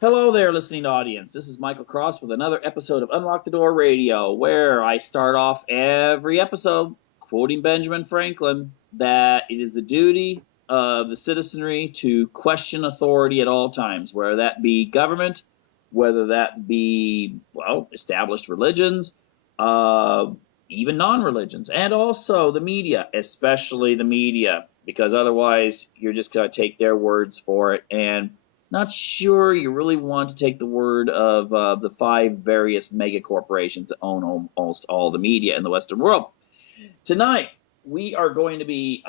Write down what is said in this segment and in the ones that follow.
Hello there, listening audience. This is Michael Cross with another episode of Unlock the Door Radio, where I start off every episode quoting Benjamin Franklin that it is the duty of the citizenry to question authority at all times, whether that be government, whether that be, established religions, uh, even non-religions, and also the media, especially the media, because otherwise you're just going to take their words for it, and not sure you really want to take the word of the five various mega corporations that own almost all the media in the Western world. Tonight, we are going to be,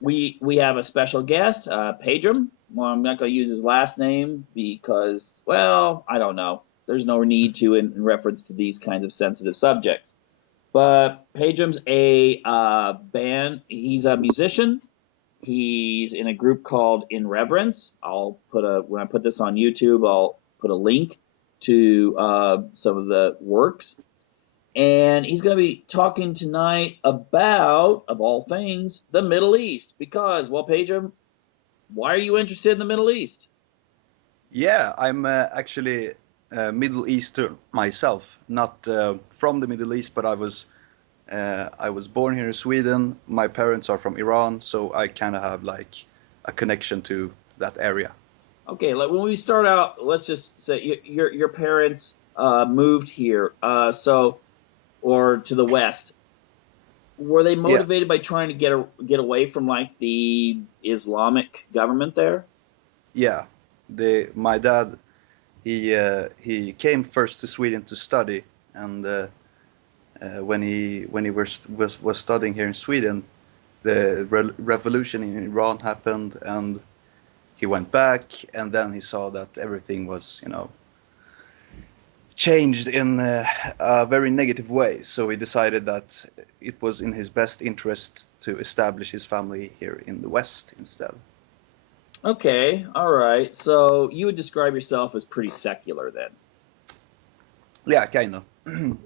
we have a special guest, Pedram. Well, I'm not going to use his last name because, well, I don't know. There's no need to in reference to these kinds of sensitive subjects. But Pedram's a he's a musician. He's in a group called In Reverence. When I put this on YouTube, I'll put a link to some of the works. And he's going to be talking tonight about, of all things, the Middle East. Because, well, Pedram, why are you interested in the Middle East? Yeah, I'm actually Middle Eastern myself, not from the Middle East, but I was born here in Sweden. My parents are from Iran, so I kind of have like a connection to that area. Okay, like when we start out, let's just say your parents moved here, or to the West. Were they Yeah, motivated by trying to get away from like the Islamic government there? yeah. My dad, he came first to Sweden to study, and when he was studying here in Sweden, the revolution in Iran happened, and he went back, and then he saw that everything was, changed in a very negative way. So he decided that it was in his best interest to establish his family here in the West instead. Okay, all right. So you would describe yourself as pretty secular then. Yeah, kind of.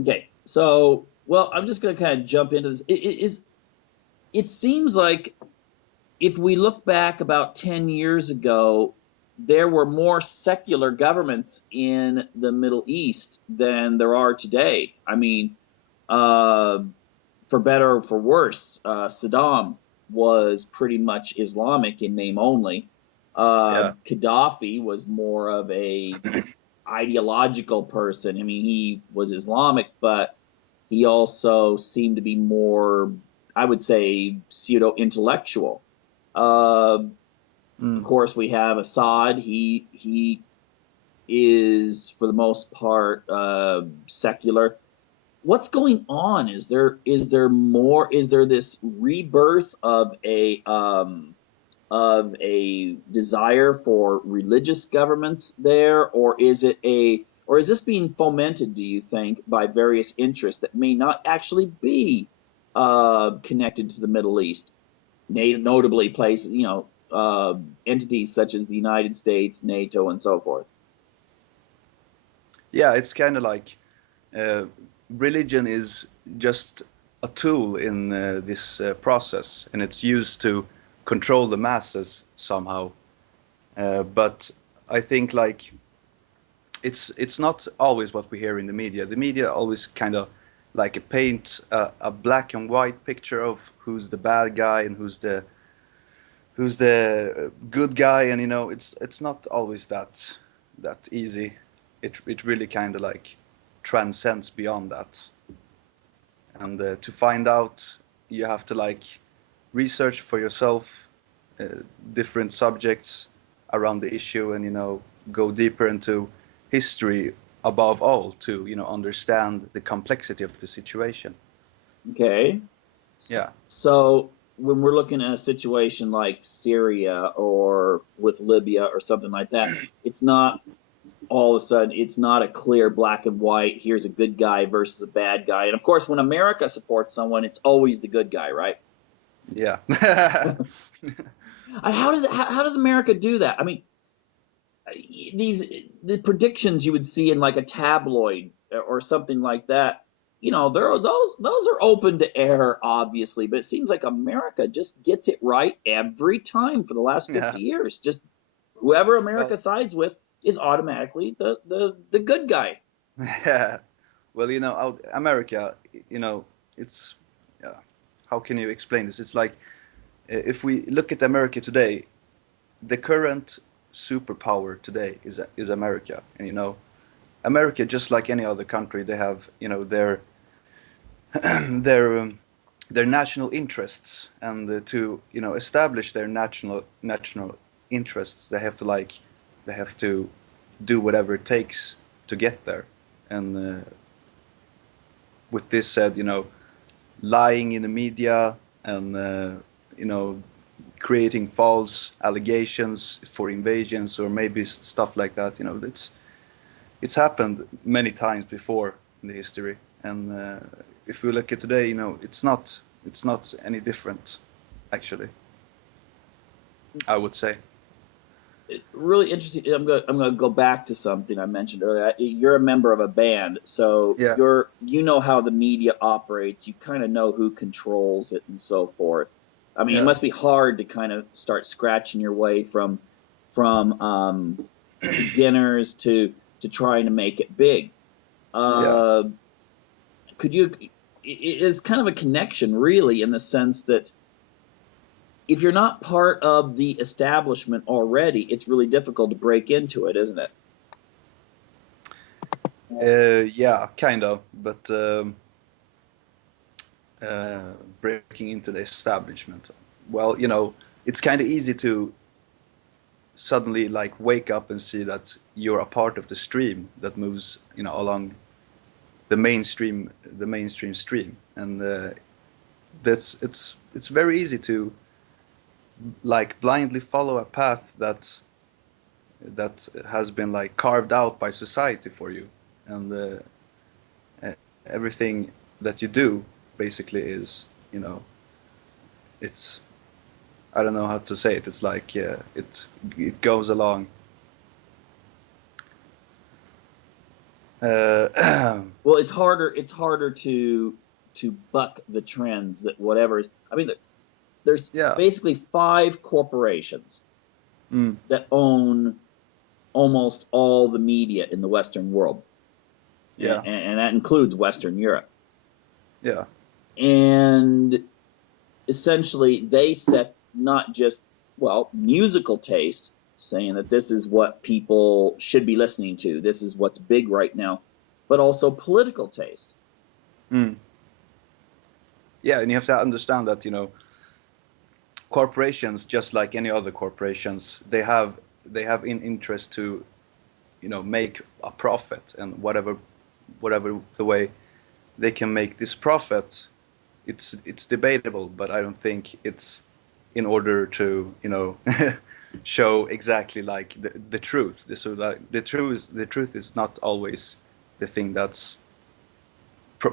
Okay, so well, I'm just going to kind of jump into this. It seems like if we look back about 10 years ago, there were more secular governments in the Middle East than there are today. I mean, uh, for better or for worse, Saddam was pretty much Islamic in name only. Yeah. Gaddafi was more of a ideological person. I mean, he was Islamic, but he also seemed to be more, I would say, pseudo intellectual. Of Mm. course, we have Assad. He is for the most part secular. What's going on? Is there more? Is there this rebirth of a desire for religious governments there, or is this being fomented, do you think, by various interests that may not actually be connected to the Middle East? Notably places, entities such as the United States, NATO, and so forth. Yeah, it's kind of like uh, religion is just a tool in this process, and it's used to control the masses somehow. But I think like it's not always what we hear in the media. The media always kind of like paint a black and white picture of who's the bad guy and who's the good guy, and it's not always that easy. It really kind of like transcends beyond that, and to find out you have to like research for yourself uh, different subjects around the issue, and go deeper into history above all to understand the complexity of the situation. Okay. Yeah, So when we're looking at a situation like Syria or with Libya or something like that, it's not all of a sudden, it's not a clear black and white, here's a good guy versus a bad guy. And of course, when America supports someone, it's always the good guy, right? yeah. How does America do that? I mean, these the predictions you would see in like a tabloid or something like that, those are open to error, obviously, but it seems like America just gets it right every time for the last Yeah. 50 years. Just Whoever America Well, sides with is automatically the good guy. yeah. Well, out America, it's yeah. How can you explain this? It's like if we look at America today, the current superpower today is America, and America, just like any other country, they have their their their national interests, and to establish their national interests, they have to do whatever it takes to get there. And with this said, lying in the media and creating false allegations for invasions or maybe stuff like that, it's happened many times before in the history. And if we look at today, it's not any different, actually, I would say. Really interesting. I'm gonna go back to something I mentioned earlier. You're a member of a band, so Yeah. you know how the media operates. You kind of know who controls it and so forth. I mean, it Yeah. must be hard to kind of start scratching your way from beginners to trying to make it big. Yeah. Could you? It is kind of a connection, really, in the sense that if you're not part of the establishment already, it's really difficult to break into it, isn't it? Yeah, kind of, but breaking into the establishment. Well, it's kind of easy to suddenly like wake up and see that you're a part of the stream that moves, along the mainstream stream, and it's very easy to like blindly follow a path that has been like carved out by society for you, and everything that you do basically is, it's, I don't know how to say it. It's like it goes along. Well, it's harder. It's harder to buck the trends that whatever. I mean, there's Yeah. basically 5 corporations Mm. that own almost all the media in the Western world. Yeah. And that includes Western Europe. Yeah. And essentially, they set not just, well, musical taste, saying that this is what people should be listening to, this is what's big right now, but also political taste. Mm. Yeah, and you have to understand that, corporations, just like any other corporations, they have in interest to, make a profit, and whatever the way they can make this profit, it's debatable, but I don't think it's in order to, show exactly like the truth. So that the truth is not always the thing that's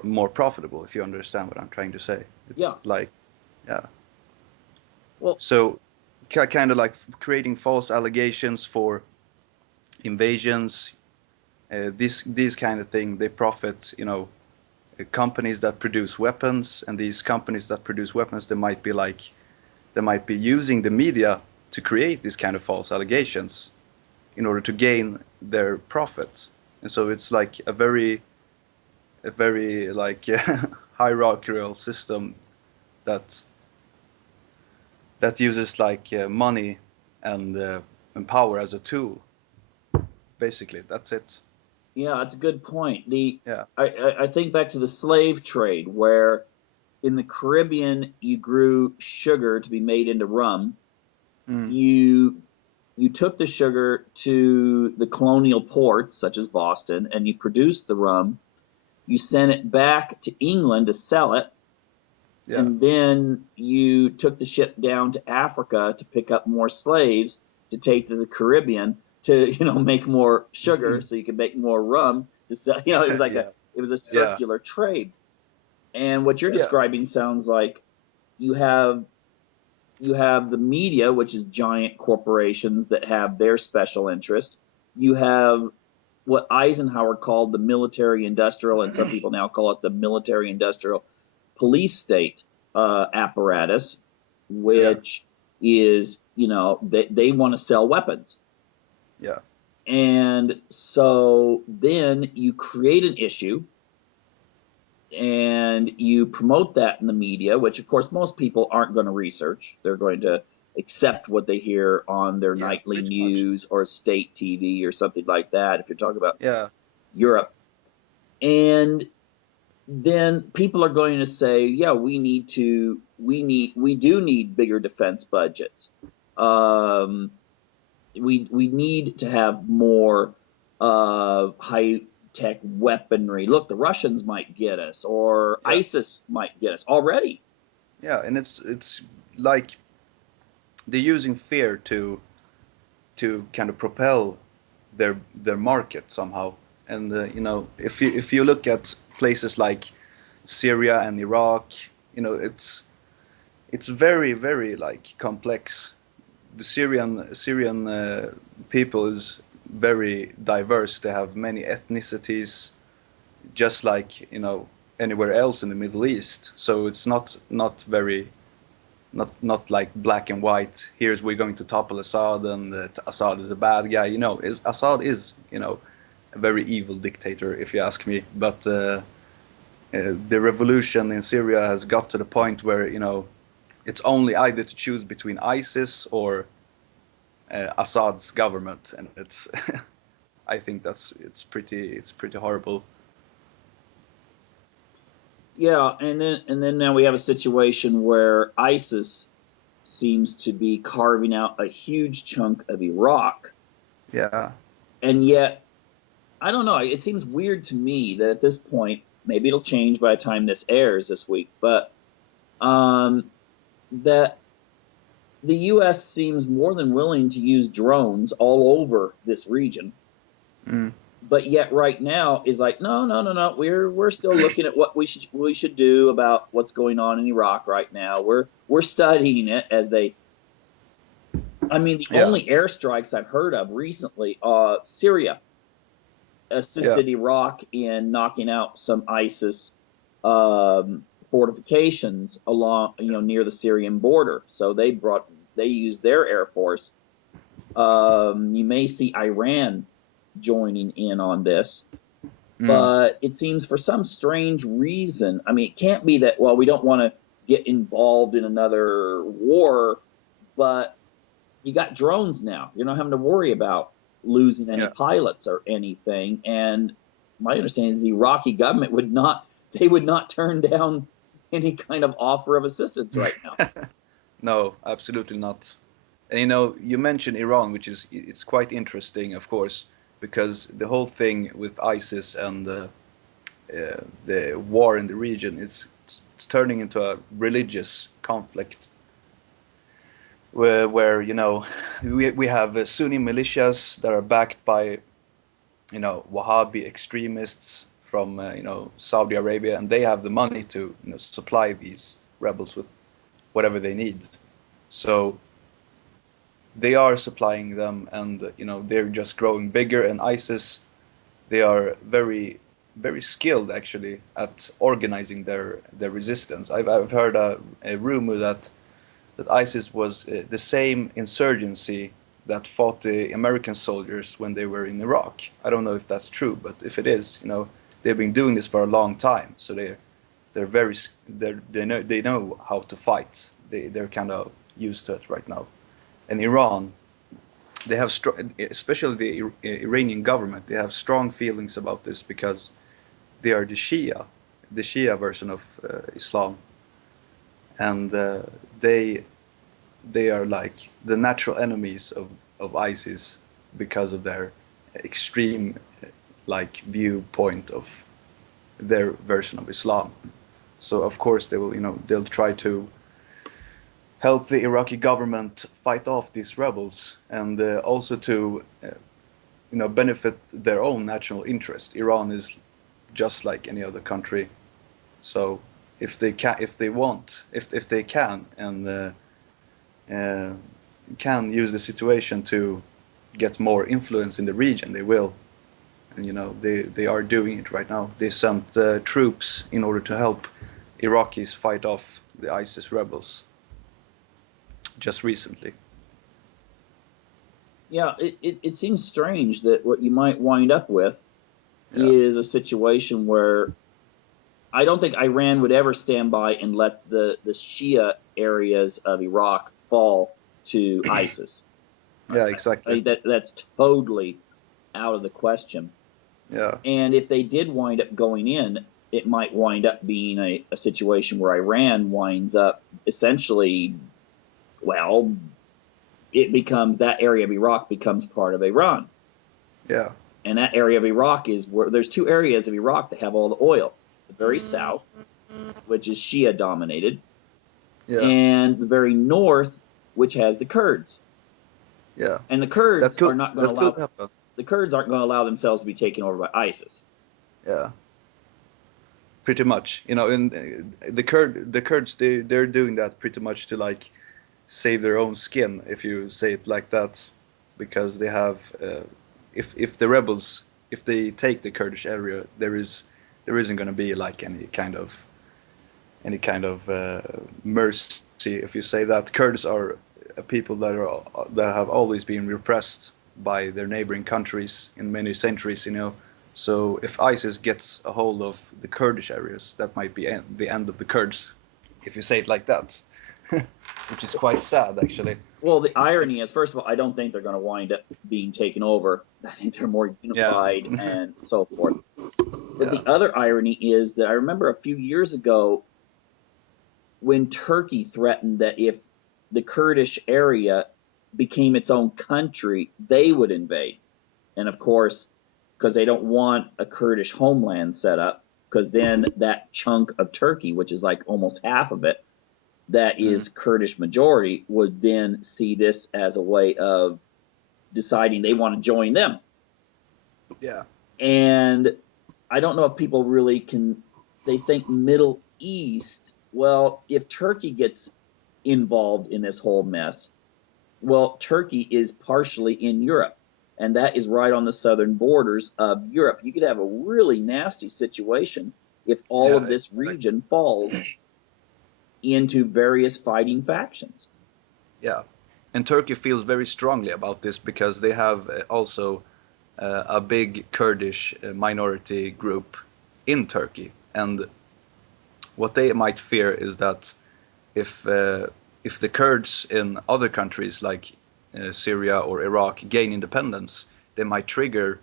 more profitable, if you understand what I'm trying to say. It's Yeah. like, yeah. Well, So kind of like creating false allegations for invasions, these kind of thing, they profit, companies that produce weapons, and these companies that produce weapons, they might be using the media to create these kind of false allegations in order to gain their profit. And so it's like a very like hierarchical system that uses like money and power as a tool. Basically, that's it. yeah, that's a good point. Yeah. I think back to the slave trade, where in the Caribbean you grew sugar to be made into rum. Mm. You took the sugar to the colonial ports such as Boston, and you produced the rum. You sent it back to England to sell it, Yeah. and then you took the ship down to Africa to pick up more slaves to take to the Caribbean to make more sugar, so you could make more rum to sell. It was like Yeah. it was a circular trade. And what you're Yeah. describing sounds like you have the media, which is giant corporations that have their special interest. You have what Eisenhower called the military industrial, and some people now call it the military industrial police state apparatus, which is, they want to sell weapons. Yeah. And so then you create an issue and you promote that in the media, which of course most people aren't going to research. They're going to accept what they hear on their Yeah, nightly pretty much. news or state TV or something like that, if you're talking about Yeah. Europe. And then people are going to say, yeah, we do need bigger defense budgets. Um, we need to have more high tech weaponry. Look, the Russians might get us, or Yeah. ISIS might get us already. Yeah, and it's like they're using fear to kind of propel their market somehow. And you know, if you look at places like Syria and Iraq, you know, it's very very like complex. The Syrian people is very diverse. They have many ethnicities, just like, you know, anywhere else in the Middle East. So it's not very not like black and white. Here's we're going to topple Assad, and Assad is a bad guy. You know, Assad is, you know, a very evil dictator, if you ask me. But the revolution in Syria has got to the point where, you know, it's only either to choose between ISIS or Assad's government, and it's I think it's pretty horrible. Yeah, and then now we have a situation where ISIS seems to be carving out a huge chunk of Iraq, Yeah, and yet I don't know. It seems weird to me that at this point, maybe it'll change by the time this airs this week, but um, that the U.S. seems more than willing to use drones all over this region, mm, but yet right now is like, no, no, no, no. We're still looking at what we should do about what's going on in Iraq right now. We're studying it as they. I mean, the yeah, only airstrikes I've heard of recently, Syria yeah, assisted Iraq in knocking out some ISIS fortifications along, near the Syrian border. So they used their air force. You may see Iran joining in on this, mm, but it seems for some strange reason. I mean, it can't be that, well, we don't want to get involved in another war, but you got drones now. You're not having to worry about losing any yeah. pilots or anything. And my understanding is the Iraqi government would not turn down any kind of offer of assistance right now. No, absolutely not. And you know, you mentioned Iran, which is it's quite interesting, of course, because the whole thing with ISIS and the war in the region is it's turning into a religious conflict, where you know we have Sunni militias that are backed by, you know, Wahhabi extremists from you know, Saudi Arabia, and they have the money to, you know, supply these rebels with whatever they need. So they are supplying them, and you know, they're just growing bigger. And ISIS, they are very very skilled actually at organizing their resistance. I've heard a rumor that ISIS was the same insurgency that fought the American soldiers when they were in Iraq. I don't know if that's true, but if it is, you know, they've been doing this for a long time, so they're very they know how to fight. They're kind of used to it right now. And Iran, they have especially the Iranian government, they have strong feelings about this because they are the Shia version of Islam, and they they are like the natural enemies of ISIS because of their extreme like viewpoint of their version of Islam. So of course they will, you know, they'll try to help the Iraqi government fight off these rebels, and also to you know, benefit their own national interest. Iran is just like any other country, so if they want, if they can, and uh, can use the situation to get more influence in the region, they will. And you know, they are doing it right now. They sent troops in order to help Iraqis fight off the ISIS rebels just recently. Yeah, it seems strange that what you might wind up with Yeah, is a situation where I don't think Iran would ever stand by and let the Shia areas of Iraq fall to ISIS. yeah, I exactly. think that's totally out of the question. Yeah, And if they did wind up going in, it might wind up being a situation where Iran winds up essentially, well, it becomes that area of Iraq becomes part of Iran. yeah, And that area of Iraq is where there's two areas of Iraq that have all the oil. The very south, which is Shia dominated, yeah, and the very north, which has the Kurds. yeah. And the Kurds are not going to That could allow happen. the Kurds aren't going to allow themselves to be taken over by ISIS. Yeah, pretty much. You know, and the Kurds, they're doing that pretty much to like save their own skin, if you say it like that, because they have if the rebels, if they take the Kurdish area, there isn't going to be like any kind of mercy, if you say that. Kurds are a people that have always been repressed by their neighboring countries in many centuries, you know. So if ISIS gets a hold of the Kurdish areas, that might be the end of the Kurds, if you say it like that, which is quite sad, actually. Well, the irony is, first of all, I don't think they're going to wind up being taken over. I think they're more Yeah, unified and so forth. But yeah, the other irony is that I remember a few years ago when Turkey threatened that if the Kurdish area became its own country, they would invade. And of course, because they don't want a Kurdish homeland set up, because then that chunk of Turkey, which is like almost half of it, that mm, is Kurdish majority, would then see this as a way of deciding they want to join them. yeah, And I don't know if people really can, they think Middle East, well, if Turkey gets involved in this whole mess, well, Turkey is partially in Europe, and that is right on the southern borders of Europe. You could have a really nasty situation if all yeah, of this exactly. region falls into various fighting factions. Yeah. And Turkey feels very strongly about this because they have also a big Kurdish minority group in Turkey, and what they might fear is that if uh, if the Kurds in other countries like Syria or Iraq gain independence, they might trigger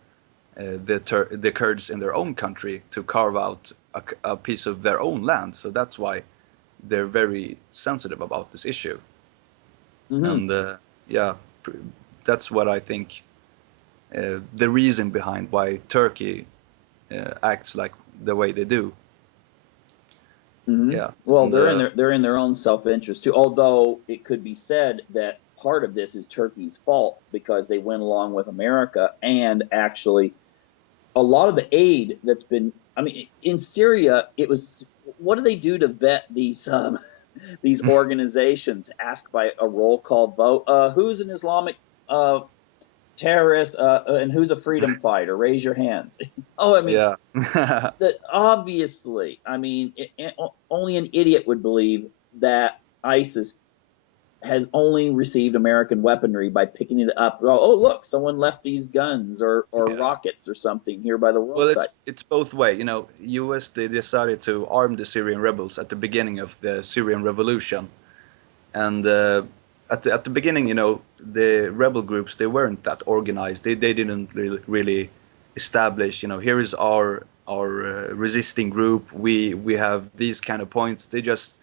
the Kurds in their own country to carve out a piece of their own land. So that's why they're very sensitive about this issue. Mm-hmm. And yeah, that's what I think the reason behind why Turkey acts like the way they do. Mm-hmm. Yeah, Well, and they're in their own self interest too. Although it could be said that part of this is Turkey's fault because they went along with America, and actually a lot of the aid that's been, I mean, in Syria, it was, what do they do to vet these organizations? Asked by a roll call vote, who's an Islamic uh, terrorist and who's a freedom fighter? Raise your hands. Oh, I mean, yeah, that obviously, I mean, only an idiot would believe that ISIS has only received American weaponry by picking it up. Oh, look, someone left these guns or yeah. rockets or something here by the Well, roadside. it's both way. You know, U.S. they decided to arm the Syrian rebels at the beginning of the Syrian revolution, and at the beginning, you know, the rebel groups they weren't that organized. They didn't really establish. You know, here is our resisting group. We have these kind of points. They just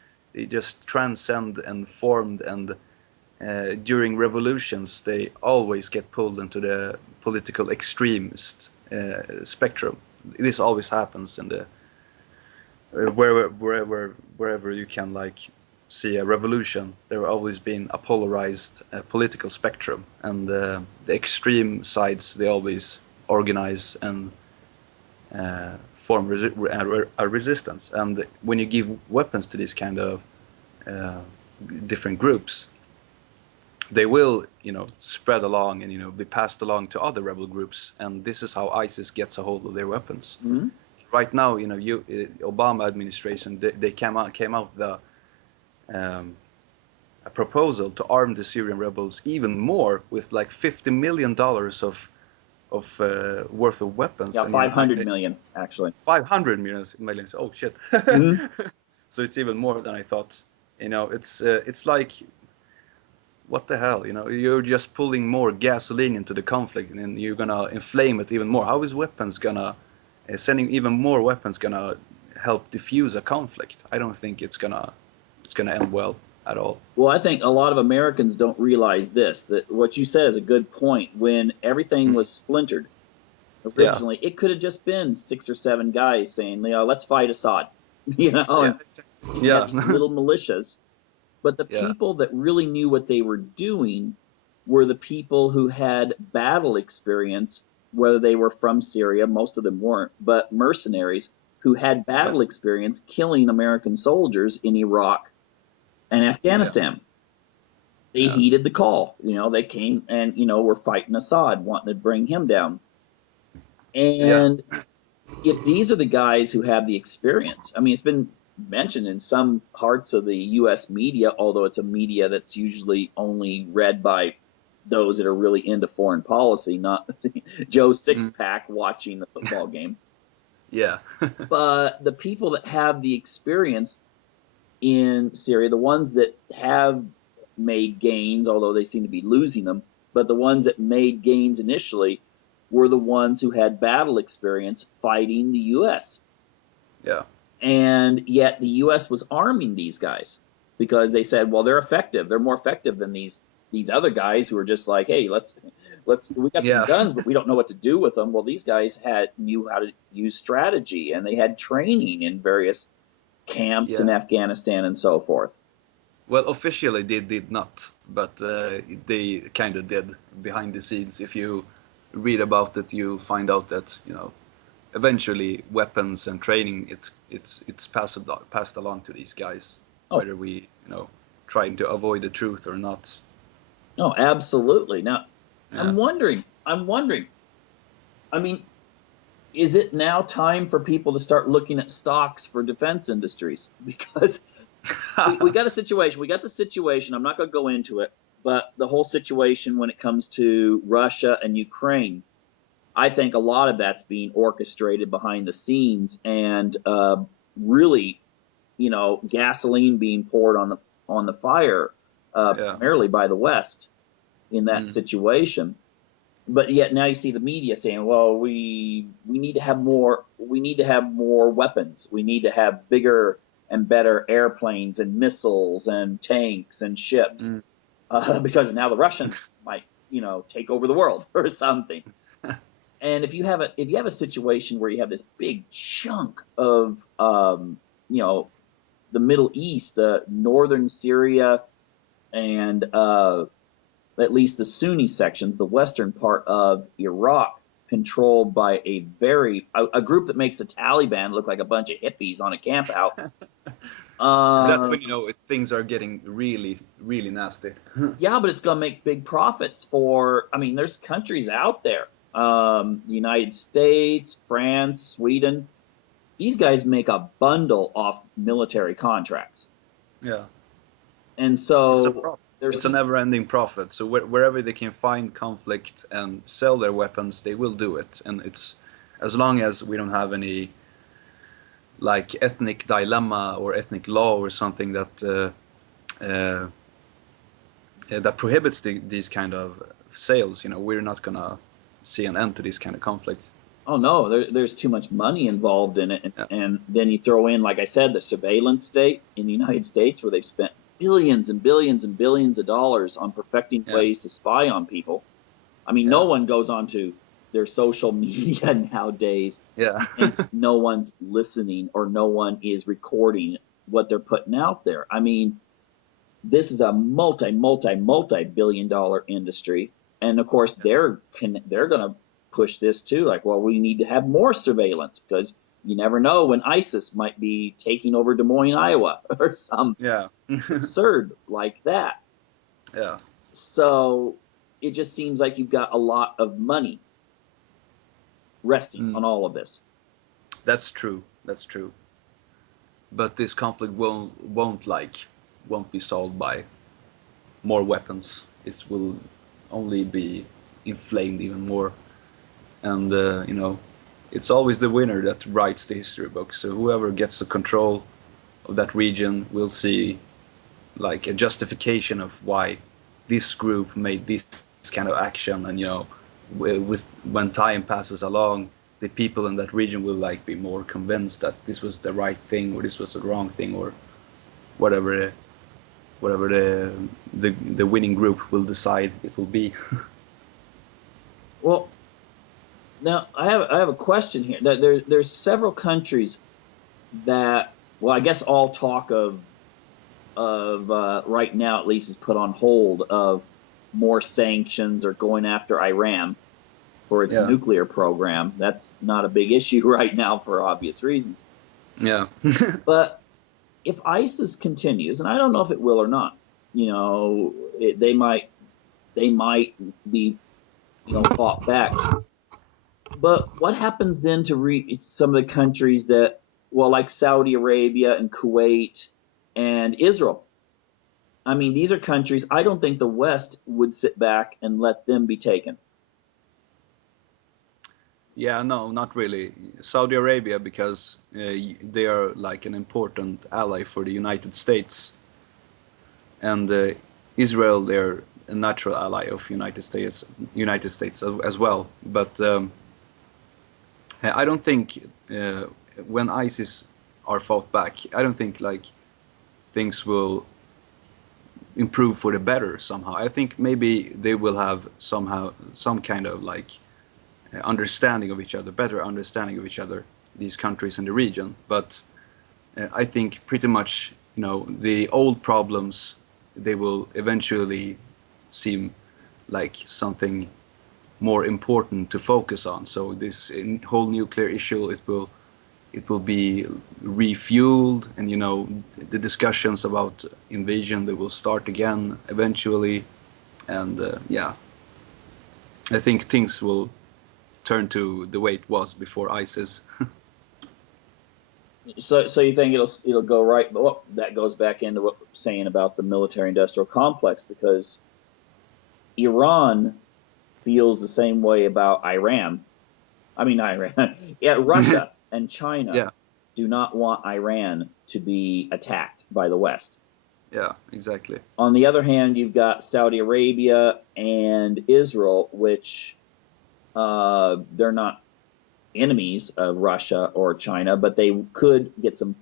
transcend and formed, and during revolutions they always get pulled into the political extremist spectrum. This always happens in the wherever you can like see a revolution. There have always been a polarized political spectrum, and the extreme sides they always organize and form a resistance. And when you give weapons to these kind of uh, different groups, they will, you know, spread along and, you know, be passed along to other rebel groups, and this is how ISIS gets a hold of their weapons. Mm-hmm. Right now, you know, Obama administration they came out the um, a proposal to arm the Syrian rebels even more with like $50 million of worth of weapons. Yeah, 500 million actually. 500 millions. Oh shit. Mhm. So it's even more than I thought. You know, it's like, what the hell? You know, you're just pulling more gasoline into the conflict, and you're gonna inflame it even more. How is weapons gonna sending even more weapons gonna help diffuse a conflict? I don't think it's gonna end well at all. Well, I think a lot of Americans don't realize this, that what you said is a good point. When everything was splintered Yeah. originally, it could have just been 6 or 7 guys saying, you know, let's fight Assad, you know, Yeah. and you Yeah. have these little militias. But the Yeah. people that really knew what they were doing were the people who had battle experience, whether they were from Syria, most of them weren't, but mercenaries who had battle experience killing American soldiers in Iraq and Afghanistan. They Yeah. heeded the call. You know, they came and, you know, were fighting Assad, wanting to bring him down. Yeah. And if these are the guys who have the experience, I mean, it's been mentioned in some parts of the U.S. media, although it's a media that's usually only read by those that are really into foreign policy, not Joe Sixpack watching the football game. Yeah. But the people that have the experience in Syria, the ones that have made gains, although they seem to be losing them, but the ones that made gains initially were the ones who had battle experience fighting the U.S. Yeah. And yet the U.S. was arming these guys because they said, well, they're effective. They're more effective than these other guys who are just like, hey, let's we got some Yeah. guns, but we don't know what to do with them. Well, these guys knew how to use strategy, and they had training in various camps in Yeah. Afghanistan and so forth. Well, officially they did not, but they kind of did behind the scenes. If you read about it, you'll find out that, you know, eventually weapons and training it's passed along to these guys, Oh, whether we, you know, trying to avoid the truth or not. no, absolutely. Now, Yeah. I'm wondering. I mean, is it now time for people to start looking at stocks for defense industries? Because we got a situation. We got the situation. I'm not going to go into it, but the whole situation when it comes to Russia and Ukraine, I think a lot of that's being orchestrated behind the scenes, and really, you know, gasoline being poured on the fire, Yeah. primarily by the West in that situation. But yet now you see the media saying, well, we need to have more weapons. We need to have bigger and better airplanes and missiles and tanks and ships, because now the Russians might, you know, take over the world or something. And if you have a situation where you have this big chunk of you know, the Middle East, northern Syria, and at least the Sunni sections, the western part of Iraq, controlled by a group that makes the Taliban look like a bunch of hippies on a camp out. That's when, you know, things are getting really, really nasty. Yeah, but it's going to make big profits for. I mean, there's countries out there, the United States, France, Sweden. These guys make a bundle off military contracts, Yeah. and It's a so profit. there's It's a never-ending profit. So wherever they can find conflict and sell their weapons, they will do it. And it's, as long as we don't have any like ethnic dilemma or ethnic law or something that that prohibits these kind of sales, you know, we're not gonna see an end to this kind of conflict. Oh no, there's too much money involved in it, and then you throw in, like I said, the surveillance state in the United States, where they've spent billions and billions and billions of dollars on perfecting ways to spy on people. I mean, no one goes onto their social media nowadays Yeah. and thinks no one's listening or no one is recording what they're putting out there. I mean, this is a multi-billion dollar industry, and of course they're going to push this too. Like, well, we need to have more surveillance because you never know when ISIS might be taking over Des Moines, Iowa, or some absurd like that. Yeah. So it just seems like you've got a lot of money resting on all of this. That's true. That's true. But this conflict won't be solved by more weapons. It will only be inflamed even more. And it's always the winner that writes the history book. So whoever gets the control of that region will see like a justification of why this group made this kind of action, and when time passes along, the people in that region will like be more convinced that this was the right thing or this was the wrong thing, or whatever the winning group will decide it will be. Well, now I have a question here. There's several countries that, well, I guess all talk of right now at least is put on hold of more sanctions or going after Iran for its nuclear program. That's not a big issue right now for obvious reasons. Yeah. But if ISIS continues, and I don't know if it will or not, they might be fought back. But what happens then to some of the countries that, well, like Saudi Arabia and Kuwait and Israel? I mean, these are countries I don't think the West would sit back and let them be taken. Yeah, no, not really. Saudi Arabia, because they are like an important ally for the United States, and Israel, they're a natural ally of United States as well. But I don't think when ISIS are fought back, I don't think like things will improve for the better somehow. I think maybe they will have somehow some kind of like understanding of each other, better understanding of each other, these countries in the region. But I think pretty much, the old problems, they will eventually seem like something more important to focus on. So this whole nuclear issue, it will be refueled, and the discussions about invasion, they will start again eventually, and I think things will turn to the way it was before ISIS. So you think it'll go right? But that goes back into what we're saying about the military-industrial complex, because Iran feels the same way about Iran. Yeah, Russia and China do not want Iran to be attacked by the West. Yeah, exactly. On the other hand, you've got Saudi Arabia and Israel, which they're not enemies of Russia or China, but they could get some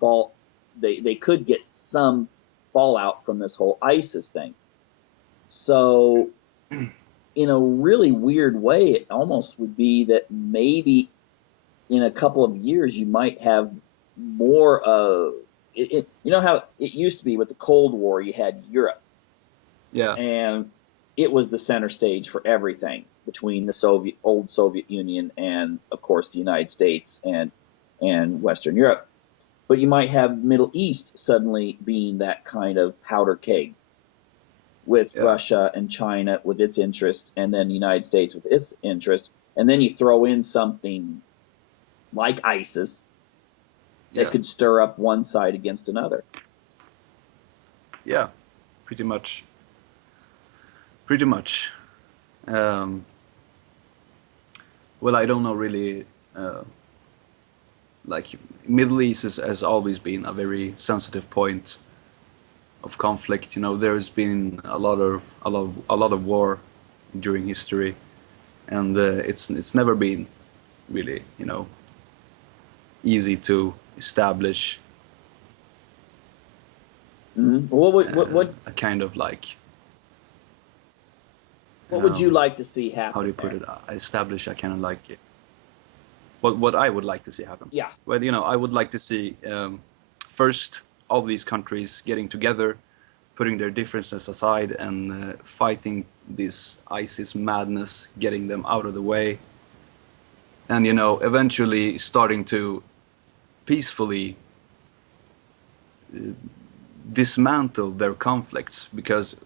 they could get some fallout from this whole ISIS thing. So in a really weird way, it almost would be that maybe in a couple of years you might have more of it. You know how it used to be with the Cold War, you had Europe. Yeah. And it was the center stage for everything between the old Soviet Union and, of course, the United States and Western Europe. But you might have Middle East suddenly being that kind of powder keg with Russia and China with its interest, and then the United States with its interest. And then you throw in something like ISIS that could stir up one side against another. Yeah, pretty much. Well, I don't know really. Like Middle East has always been a very sensitive point of conflict. There's been a lot of war during history, and it's never been really easy to establish. Mm-hmm. What a kind of like. What would you like to see happen? How do you put it? Establish a kind of like what I would like to see happen. Yeah. Well, I would like to see first all these countries getting together, putting their differences aside, and fighting this ISIS madness, getting them out of the way, and eventually starting to peacefully dismantle their conflicts, because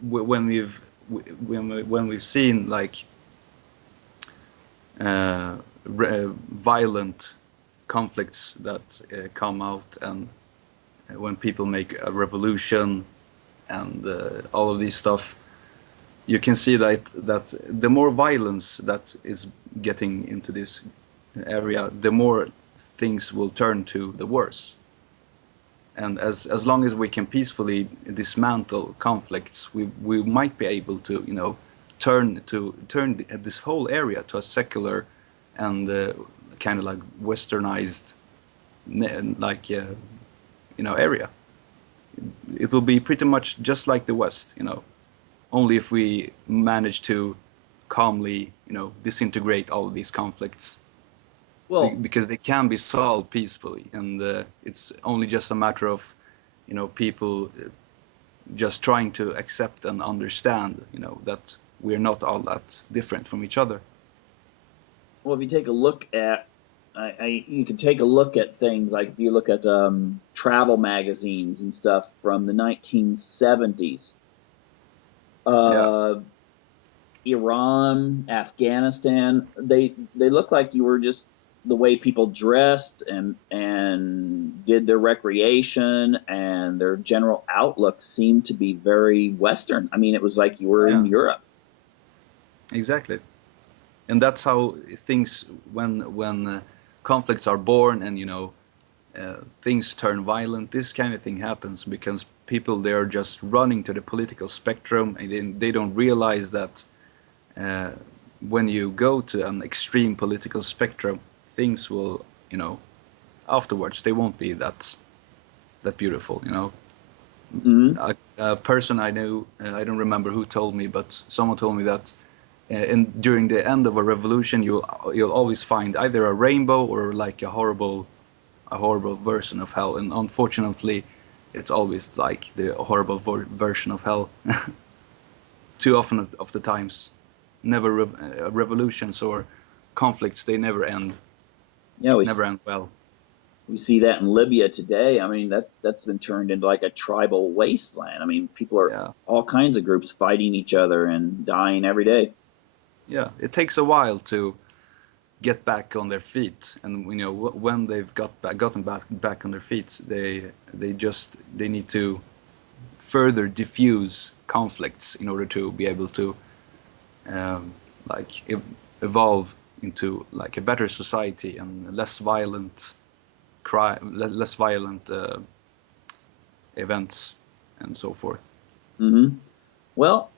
when we've seen like violent conflicts that come out, and when people make a revolution and all of these stuff, you can see that the more violence that is getting into this area, the more things will turn to the worse. And as long as we can peacefully dismantle conflicts, we might be able to, you know, turn this whole area to a secular and kind of like westernized you know, area. It will be pretty much just like the West, you know, only if we manage to calmly, you know, disintegrate all of these conflicts. Well, Because they can be solved peacefully, and it's only just a matter of, you know, people just trying to accept and understand, you know, that we're not all that different from each other. well, if you take a look at, you can take a look at things like if you look at travel magazines and stuff from the 1970s, Iran, Afghanistan, they look like you were just the way people dressed and did their recreation, and their general outlook seemed to be very Western. I mean, it was like you were in Europe. Exactly. And that's how things, when conflicts are born and, you know, things turn violent, this kind of thing happens because people, they are just running to the political spectrum, and they don't realize that when you go to an extreme political spectrum, things will, you know, afterwards they won't be that beautiful, you know. Mm-hmm. A person I knew, I don't remember who told me, but someone told me that during the end of a revolution, you'll always find either a rainbow or like a horrible version of hell. And unfortunately, it's always like the horrible version of hell. Too often of the times, never revolutions or conflicts, they never end. Yeah, Never end well. we see that in Libya today. I mean, that's been turned into like a tribal wasteland. I mean, people are all kinds of groups fighting each other and dying every day. Yeah, it takes a while to get back on their feet, and you know, when they've gotten back on their feet, they need to further diffuse conflicts in order to be able to evolve into like a better society and less violent events and so forth. Mm-hmm. Well,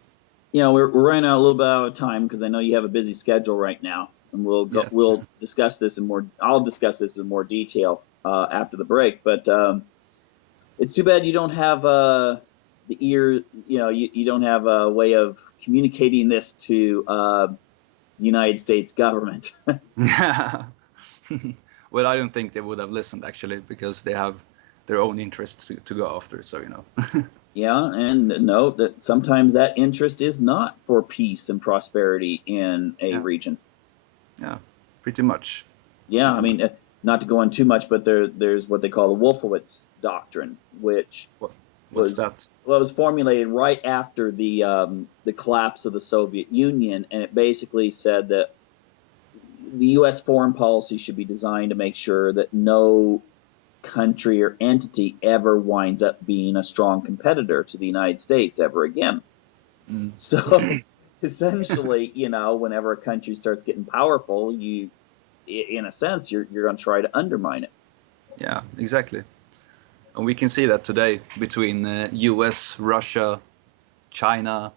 you know, we're running out a little bit out of time because I know you have a busy schedule right now, and we'll discuss this in more. I'll discuss this in more detail after the break. But it's too bad you don't have the ear. You know, you don't have a way of communicating this to the United States government. Well, I don't think they would have listened actually, because they have their own interests to go after. So, you know. Yeah, and note that sometimes that interest is not for peace and prosperity in a region. Yeah, pretty much. Yeah, I mean, not to go on too much, but there's what they call the Wolfowitz Doctrine, which What's that? Well, it was formulated right after the collapse of the Soviet Union, and it basically said that the U.S. foreign policy should be designed to make sure that no country or entity ever winds up being a strong competitor to the United States ever again. So essentially, you know, whenever a country starts getting powerful, you, in a sense, you're going to try to undermine it. Yeah, exactly. And we can see that today between US, Russia, China,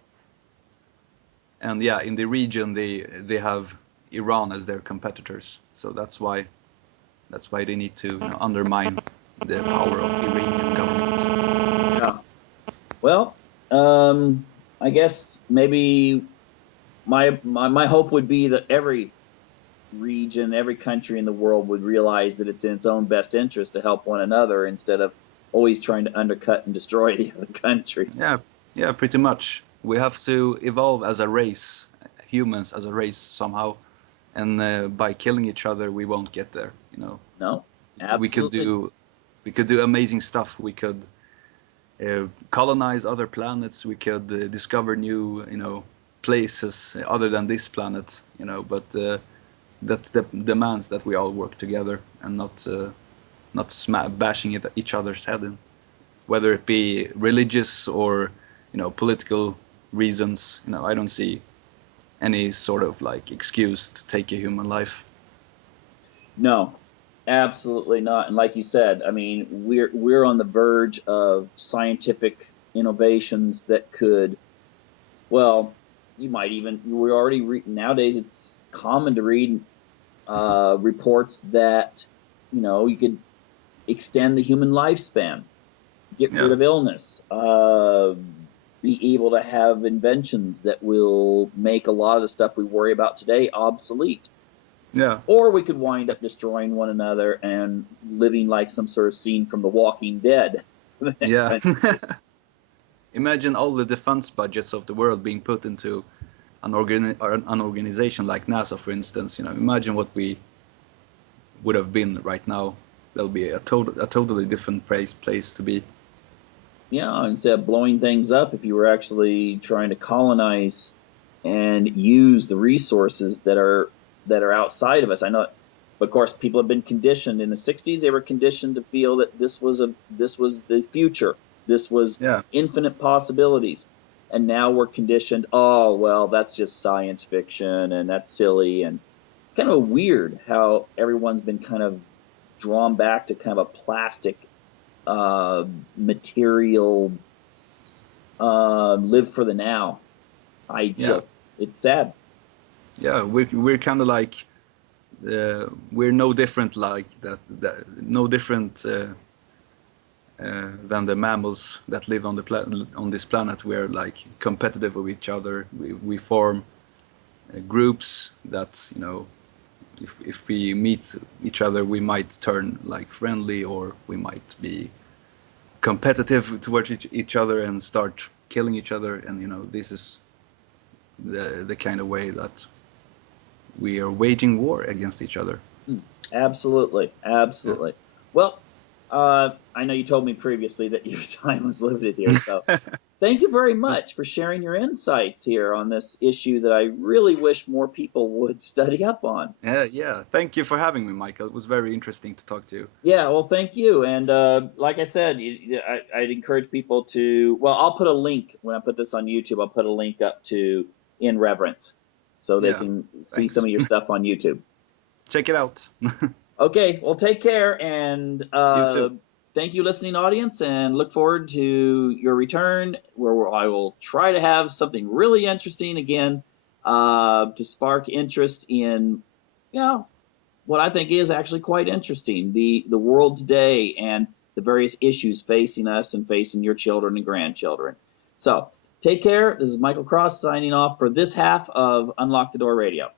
and yeah, in the region they have Iran as their competitors. So that's why they need to, you know, undermine the power of the Iranian government. Yeah. Well, I guess maybe my hope would be that every region, every country in the world would realize that it's in its own best interest to help one another instead of always trying to undercut and destroy the other country. Yeah, pretty much. We have to evolve as a race, humans as a race somehow, and by killing each other, we won't get there. You know. No, absolutely. We could do amazing stuff. We could colonize other planets. We could discover new, you know, places other than this planet. You know, but that demands that we all work together and not bashing each other's head in, whether it be religious or political reasons, I don't see any sort of like excuse to take a human life. No, absolutely not. And like you said, I mean, we're on the verge of scientific innovations that could, well, you might even, we're already nowadays it's common to read reports that you could extend the human lifespan, get rid of illness, be able to have inventions that will make a lot of the stuff we worry about today obsolete. Yeah. Or we could wind up destroying one another and living like some sort of scene from The Walking Dead. Yeah. Imagine all the defense budgets of the world being put into an organization like NASA, for instance. Imagine what we would have been right now. That'll be a totally different place to be. Yeah, instead of blowing things up, if you were actually trying to colonize and use the resources that are outside of us. I know, of course, people have been conditioned in the '60s. They were conditioned to feel that this was the future. This was infinite possibilities. And now we're conditioned, oh, well, that's just science fiction and that's silly. And kind of weird how everyone's been kind of drawn back to kind of a plastic material live for the now idea. It's sad. Yeah, we're kind of like we're no different like that no different than the mammals that live on this planet. We're like competitive with each other. We form groups that if we meet each other, we might turn like friendly, or we might be competitive towards each other and start killing each other. And this is the kind of way that we are waging war against each other. Absolutely. Yeah. Well, I know you told me previously that your time was limited here, so thank you very much for sharing your insights here on this issue that I really wish more people would study up on. Yeah. Thank you for having me, Michael. It was very interesting to talk to you. Yeah, well, thank you. And like I said, I'd encourage people to, well, I'll put a link, when I put this on YouTube, I'll put a link up to In Reverence, so they can see some of your stuff on YouTube. Check it out. Okay, well, take care, and thank you, listening audience, and look forward to your return, where I will try to have something really interesting again to spark interest in, what I think is actually quite interesting, the world today and the various issues facing us and facing your children and grandchildren. So, take care. This is Michael Cross signing off for this half of Unlock the Door Radio.